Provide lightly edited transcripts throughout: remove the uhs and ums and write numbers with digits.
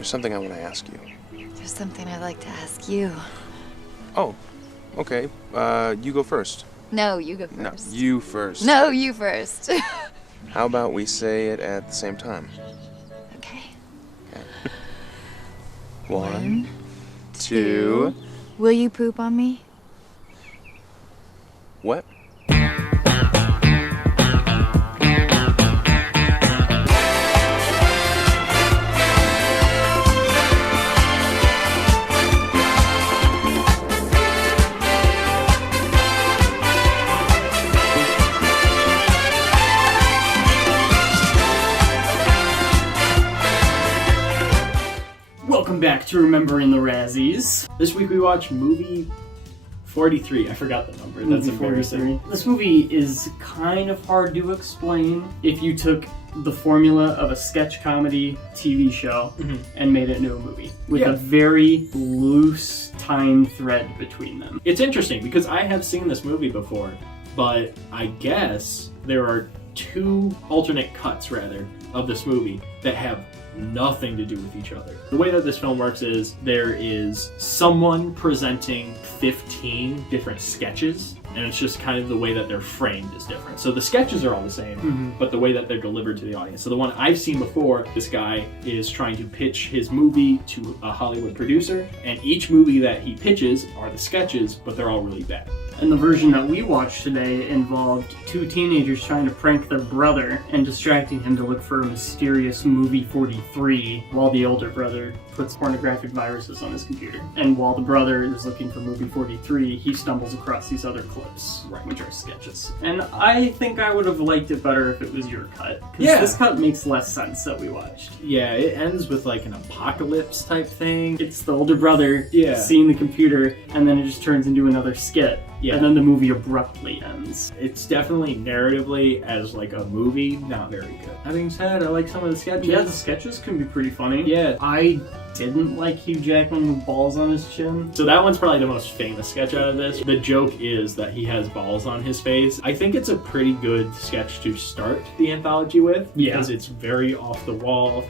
There's something I want to ask you. There's something I'd like to ask you. Oh, okay. You go first. No, you go No, first. you first. No, you first. How about we say it at the same time? Okay. One, two. Will you poop on me? What? Welcome back to Remembering the Razzies. This week we watched movie 43. I forgot the number. That's embarrassing. This movie is kind of hard to explain if you took the formula of a sketch comedy TV show and made it into a movie with a very loose time thread between them. It's interesting because I have seen this movie before, but I guess there are two alternate cuts, rather, of this movie that have nothing to do with each other. The way that this film works is there is someone presenting 15 different sketches, and it's just kind of the way that they're framed is different. So the sketches are all the same, but the way that they're delivered to the audience. So the one I've seen before, this guy is trying to pitch his movie to a Hollywood producer, and each movie that he pitches are the sketches, but they're all really bad. And the version that we watched today involved two teenagers trying to prank their brother and distracting him to look for a mysterious movie 43 while the older brother puts pornographic viruses on his computer. And while the brother is looking for movie 43, he stumbles across these other clips, which are sketches. And I think I would have liked it better if it was your cut. Because this cut makes less sense that we watched. Yeah, it ends with like an apocalypse type thing. It's the older brother seeing the computer, and then it just turns into another skit. Yeah. And then the movie abruptly ends. It's definitely narratively, as like a movie, not very good. That being said, I like some of the sketches. Yeah, the sketches can be pretty funny. Yeah. I didn't like Hugh Jackman with balls on his chin. So that one's probably the most famous sketch out of this. The joke is that he has balls on his face. I think it's a pretty good sketch to start the anthology with. Because it's very off the wall.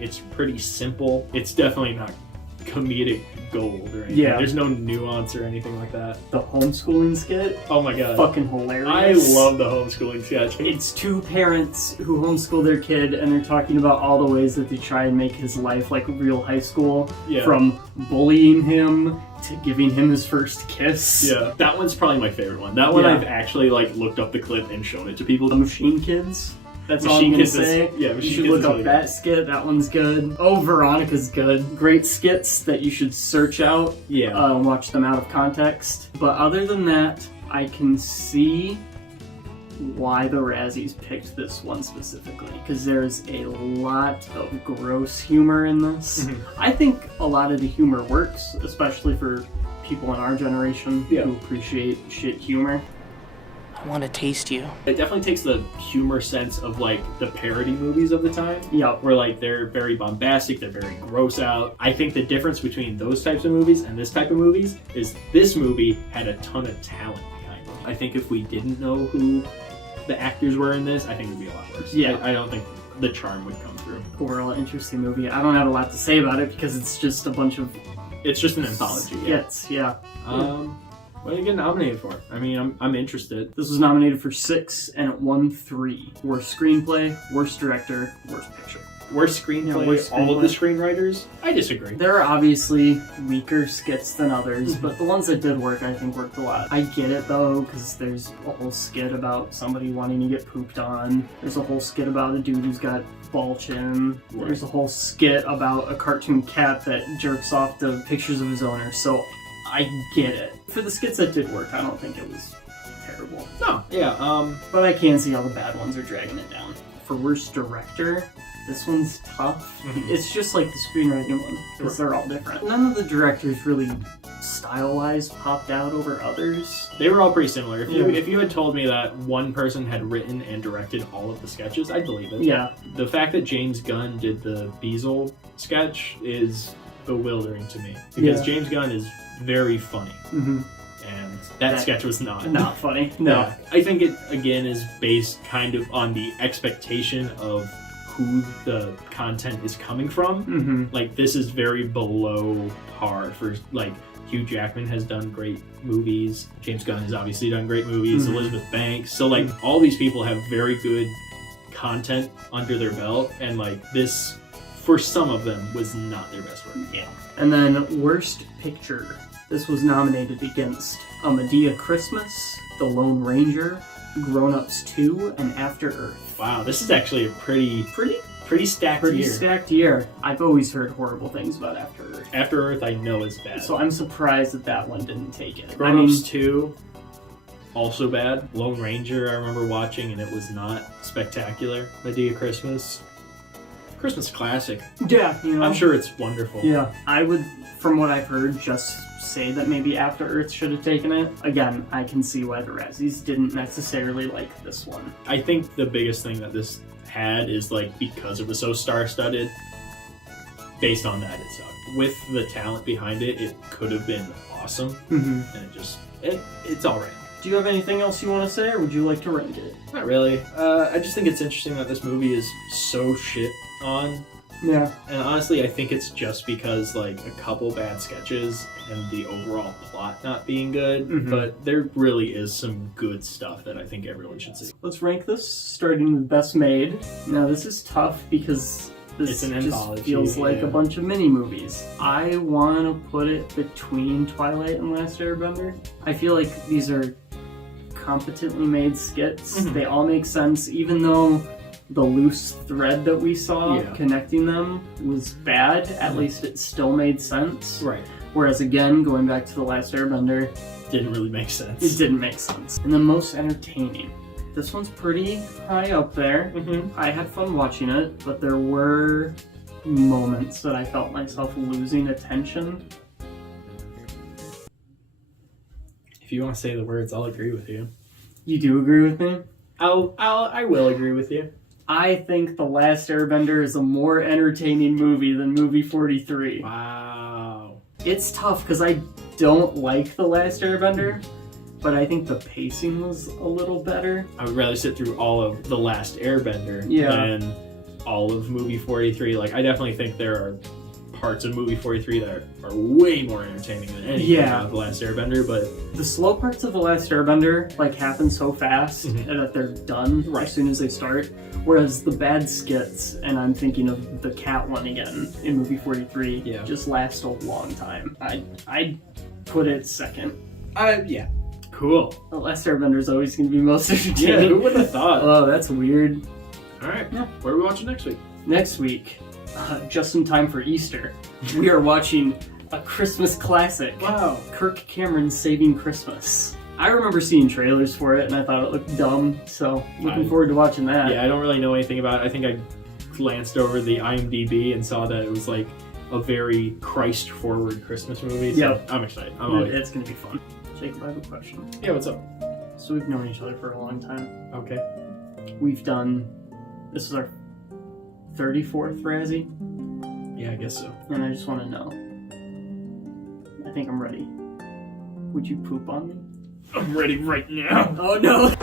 It's pretty simple. It's definitely not comedic gold or anything. Yeah. There's no nuance or anything like that. The Homeschooling Skit? Oh my god. Fucking hilarious. I love the Homeschooling sketch. It's two parents who homeschool their kid, and they're talking about all the ways that they try and make his life like real high school. Yeah. From bullying him to giving him his first kiss. Yeah. That one's probably my favorite one. That one I've actually like looked up the clip and shown it to people. The Machine Kids. That's all I'm gonna say. You should look up that skit. That one's good. Oh, Veronica's good. Great skits that you should search out. Yeah. Watch them out of context. But other than that, I can see why the Razzies picked this one specifically, because there's a lot of gross humor in this. I think a lot of the humor works, especially for people in our generation who appreciate shit humor. I want to taste you. It definitely takes the humor sense of like the parody movies of the time. Yeah. Where like they're very bombastic, they're very gross out. I think the difference between those types of movies and this type of movies is this movie had a ton of talent behind it. I think if we didn't know who the actors were in this, I think it would be a lot worse. Yeah. I don't think the charm would come through. Overall interesting movie. I don't have a lot to say about it because it's just a bunch of... It's just an anthology. Skits, What did it get nominated for? I mean, I'm interested. This was nominated for 6, and it won 3. Worst Screenplay, Worst Director, Worst Picture. Worst Screenplay, all of the screenwriters? I disagree. There are obviously weaker skits than others, but the ones that did work, I think, worked a lot. I get it, though, because there's a whole skit about somebody wanting to get pooped on. There's a whole skit about a dude who's got ball chin. Right. There's a whole skit about a cartoon cat that jerks off to pictures of his owner, so I get it. For the skits that did work, I don't think it was terrible. No, but I can see how the bad ones are dragging it down. For Worst Director, this one's tough. It's just like the screenwriting one, because they're all different. None of the directors really, style-wise, popped out over others. They were all pretty similar. If you had told me that one person had written and directed all of the sketches, I'd believe it. Yeah. The fact that James Gunn did the Beezel sketch is bewildering to me, because James Gunn is very funny. And that sketch was not funny. No. I think it, again, is based kind of on the expectation of who the content is coming from. Like, this is very below par for, like, Hugh Jackman has done great movies. James Gunn has obviously done great movies. Elizabeth Banks. So, like, all these people have very good content under their belt. And, like, this, for some of them, was not their best work. Yeah. And then Worst Picture. This was nominated against A Medea Christmas, The Lone Ranger, Grown Ups 2, and After Earth. Wow, this is actually a pretty stacked year. Stacked year. I've always heard horrible things about After Earth. After Earth, I know is bad. So I'm surprised that that one didn't take it. Grown Ups 2, also bad. Lone Ranger, I remember watching, and it was not spectacular. Medea Christmas classic. Yeah, you know. I'm sure it's wonderful. Yeah. I would, from what I've heard, just say that maybe After Earth should have taken it. Again, I can see why the Razzies didn't necessarily like this one. I think the biggest thing that this had is, like, because it was so star-studded, based on that, it sucked. With the talent behind it, it could have been awesome. And it's alright. Do you have anything else you want to say, or would you like to rank it? Not really. I just think it's interesting that this movie is so shit on. Yeah. And honestly, I think it's just because, like, a couple bad sketches and the overall plot not being good, but there really is some good stuff that I think everyone should see. Let's rank this, starting with Best Made. Now, this is tough because this It's an just anthology, feels like yeah. a bunch of mini-movies. I want to put it between Twilight and Last Airbender. I feel like these are competently made skits. They all make sense, even though the loose thread that we saw connecting them was bad. At least it still made sense. Right. Whereas again, going back to the Last Airbender, Didn't really make sense. it didn't make sense. And the most entertaining. This one's pretty high up there. I had fun watching it, but there were moments that I felt myself losing attention. If you want to say the words, I'll agree with you. You do agree with me? I will agree with you. I think The Last Airbender is a more entertaining movie than movie 43. Wow. It's tough because I don't like The Last Airbender, but I think the pacing was a little better. I would rather sit through all of The Last Airbender than all of movie 43. Like, I definitely think there are parts of movie 43 that are way more entertaining than anything of The Last Airbender, but the slow parts of The Last Airbender like happen so fast that they're done as soon as they start, whereas the bad skits, and I'm thinking of the cat one again in movie 43, just last a long time. I'd put it second. Yeah. Cool. The Last Airbender is always going to be most entertaining. Yeah, who would have thought? Oh, that's weird. Alright, what are we watching next week? Next week, just in time for Easter, we are watching a Christmas classic. Wow. Kirk Cameron's Saving Christmas. I remember seeing trailers for it and I thought it looked dumb, so looking forward to watching that. Yeah, I don't really know anything about it. I think I glanced over the IMDb and saw that it was like a very Christ-forward Christmas movie, so I'm excited. It's going to be fun. Jacob, I have a question. Yeah, what's up? So we've known each other for a long time. Okay. This is our 34th Razzie, Yeah, I guess so. and I just want to know. I think I'm ready. Would you poop on me? I'm ready right now. Oh no!